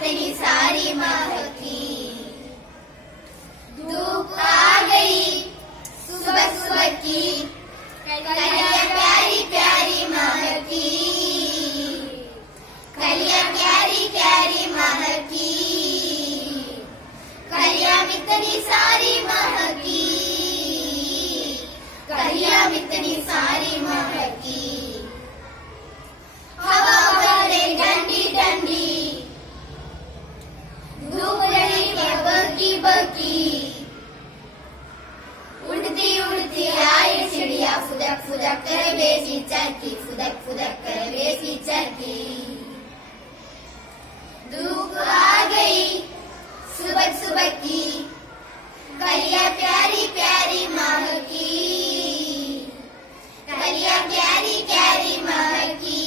इतनी सारी महकी। धूप आ गई सुबह सुबह की, कलियां प्यारी प्यारी महकी, कलियां प्यारी प्यारी महकी, कलियां इतनी सारी महकी, कलियां इतनी सारी महकी। हवा उड़े डंडी डंडी, धूप रही बकी बकी, उड़ती उड़ती आई चिड़िया, फुदक फुदक कर बेची चरखी, फुदक फुदक कर बेची चरखी। धूप आ गई सुबह सुबह की, कलियां प्यारी प्यारी महकी, कलियां प्यारी प्यारी महकी,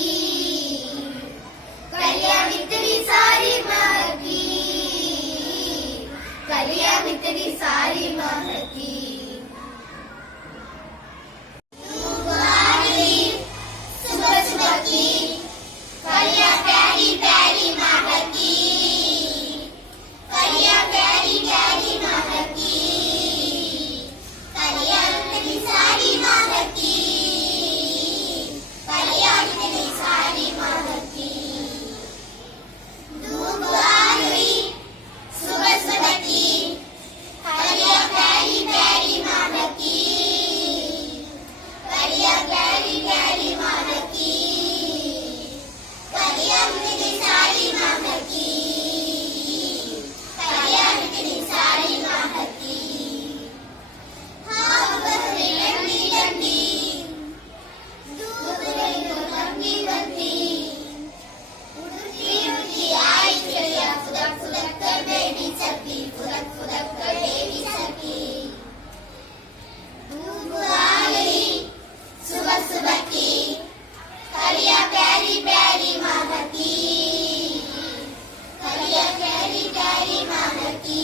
कलियां इतनी सारी महकी, कलियां इतनी सारी महकी। धूप आ गई सुबह सुबह की, कलियां प्यारी प्यारी महकी, कलियां प्यारी प्यारी महकी, कलियां इतनी सारी महकी, कलियां इतनी सारी महकी। धूप आ गई सुबह सुबह की, कलियां प्यारी प्यारी महकी, कलियां प्यारी प्यारी महकी, कलियां इतनी सारी महकी, कलियां इतनी सारी महकी। हाँ बहरे लंबी लंबी, धूप रही तो लंबी लंबी, उड़ती उड़ती आई चिड़िया, फुदक फुदक कर बेबी चरखी, फुदक फुदक कर बेबी चरखी। धूप आ गई सुबह सुबह की, कलियां प्यारी प्यारी महकी, कलियां प्यारी प्यारी महकी,